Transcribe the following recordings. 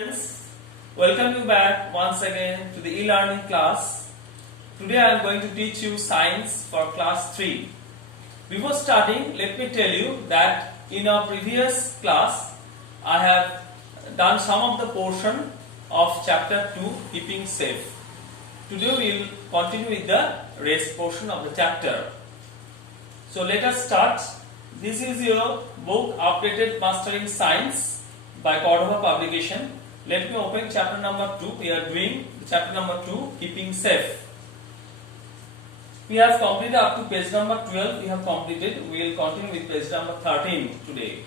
Friends, welcome you back once again to the e-learning class. Today I am going to teach you science for class 3. Before starting, let me tell you that in our previous class I have done some of the portion of chapter 2, keeping safe. Today we will continue with the rest portion of the chapter. So let us start. This is your book Updated Mastering Science by Cordova Publication. Let me open chapter number 2. We are doing chapter number 2, keeping safe. We have completed up to page number 12. We have completed. We will continue with page number 13 today.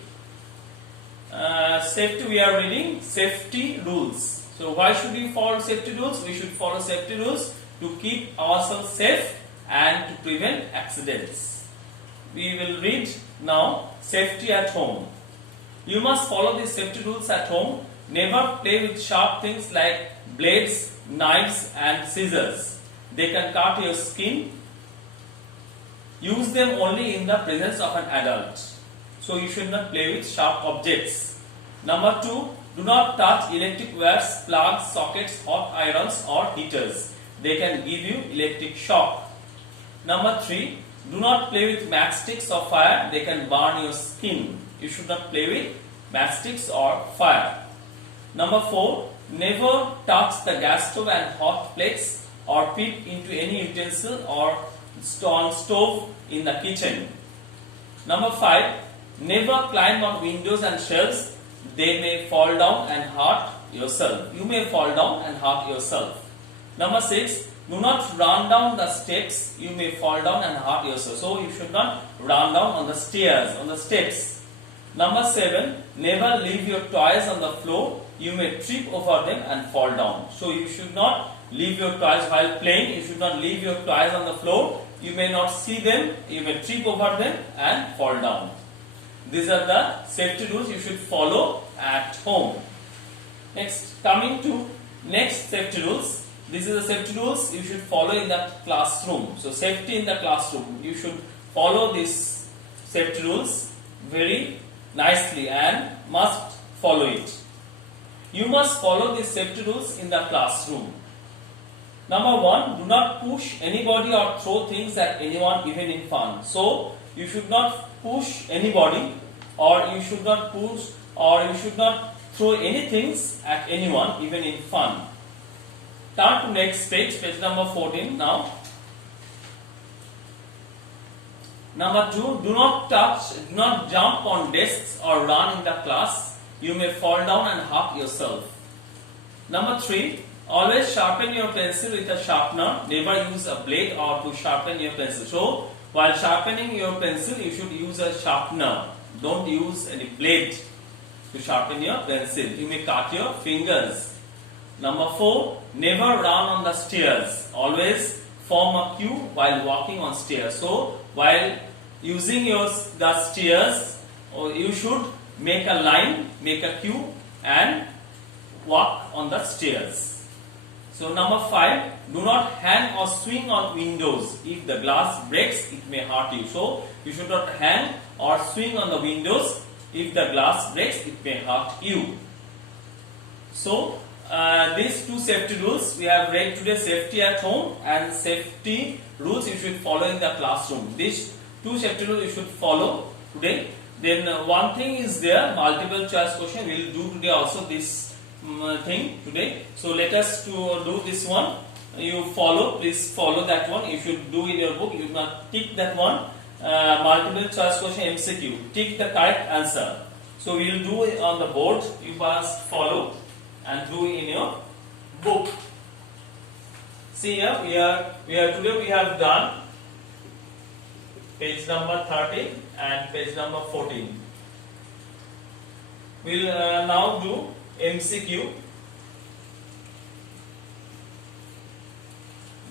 Safety, we are reading safety rules. So why should we follow safety rules? We should follow safety rules to keep ourselves safe and to prevent accidents. We will read now safety at home. You must follow these safety rules at home. Never play with sharp things like blades, knives and scissors. They can cut your skin. Use them only in the presence of an adult. So you should not play with sharp objects. Number 2, do not touch electric wires, plugs, sockets, hot irons or heaters. They can give you electric shock. Number 3, do not play with matchsticks or fire. They can burn your skin. You should not play with matchsticks or fire. Number 4, never touch the gas stove and hot plates or peep into any utensil or stove in the kitchen. Number 5, never climb on windows and shelves. They may fall down and hurt yourself. You may fall down and hurt yourself. Number 6, do not run down the steps. You may fall down and hurt yourself. So you should not run down on the stairs, on the steps. Number 7, never leave your toys on the floor. You may trip over them and fall down. So you should not leave your toys while playing. You should not leave your toys on the floor. You may not see them. You may trip over them and fall down. These are the safety rules you should follow at home. Next, coming to next safety rules. These are the safety rules you should follow in the classroom. So safety in the classroom. You should follow these safety rules very nicely and must follow it. You must follow these safety rules in the classroom. Number 1, do not push anybody or throw things at anyone even in fun. So you should not push anybody, or you should not push, or you should not throw anything at anyone even in fun. Turn to next page, page number 14 now. Number 2, do not jump on desks or run in the class. You may fall down and hurt yourself. Number 3, always sharpen your pencil with a sharpener. Never use a blade or to sharpen your pencil. So while sharpening your pencil, you should use a sharpener. Don't use any blade to sharpen your pencil. You may cut your fingers. Number 4, never run on the stairs. Always form a queue while walking on stairs. So while using the stairs, you should make a line, make a queue and walk on the stairs. So number 5, do not hang or swing on windows. If the glass breaks, it may hurt you. So you should not hang or swing on the windows. If the glass breaks, it may hurt you. So these two safety rules we have read today: safety at home and safety rules you should follow in the classroom. These two safety rules you should follow today. Then one thing is there, multiple choice question. We will do today also this thing today. So let us do this one. You follow, please follow that one. You should do in your book. You must tick that one. Multiple choice question MCQ. Tick the correct answer. So we will do it on the board. You must follow and do in your book. See here, today we have done page number 13 and page number 14. We will now do MCQ.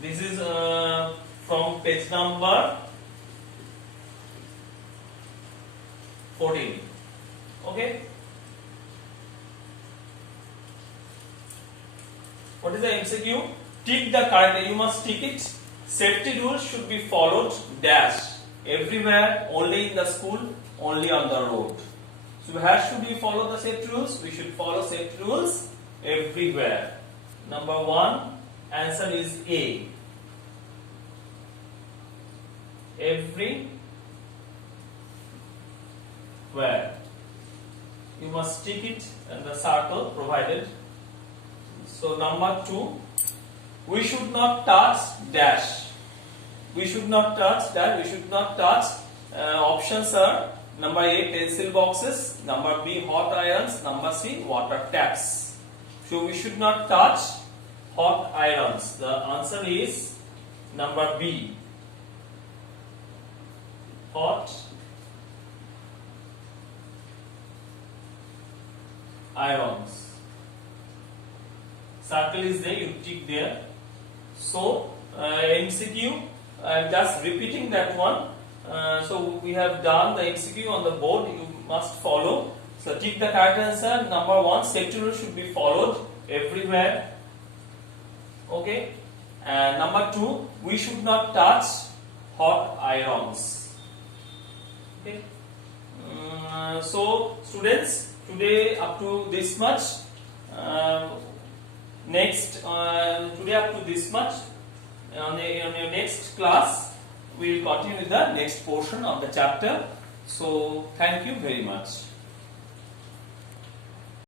This is from page number 14. Okay. What is the MCQ? Tick the correct. You must tick it. Safety rules should be followed. Dash. Everywhere, only in the school, only on the road. So where should we follow the safety rules? We should follow safety rules everywhere. Number 1 answer is A. Everywhere. You must stick it in the circle provided. So number 2, we should not touch dash. We should not touch that. We should not touch. Options are number A, pencil boxes, number B, hot irons, number C, water taps. So we should not touch hot irons. The answer is number B, hot irons. Circle is there, you tick there. So MCQ, I am just repeating that one. So we have done the MCQ on the board, you must follow. So tick the correct answer. Number 1, safety rule should be followed everywhere. Okay. And number 2, we should not touch hot irons. Okay. So students, today up to this much. Today up to this much. On your next class, we will continue with the next portion of the chapter. So thank you very much.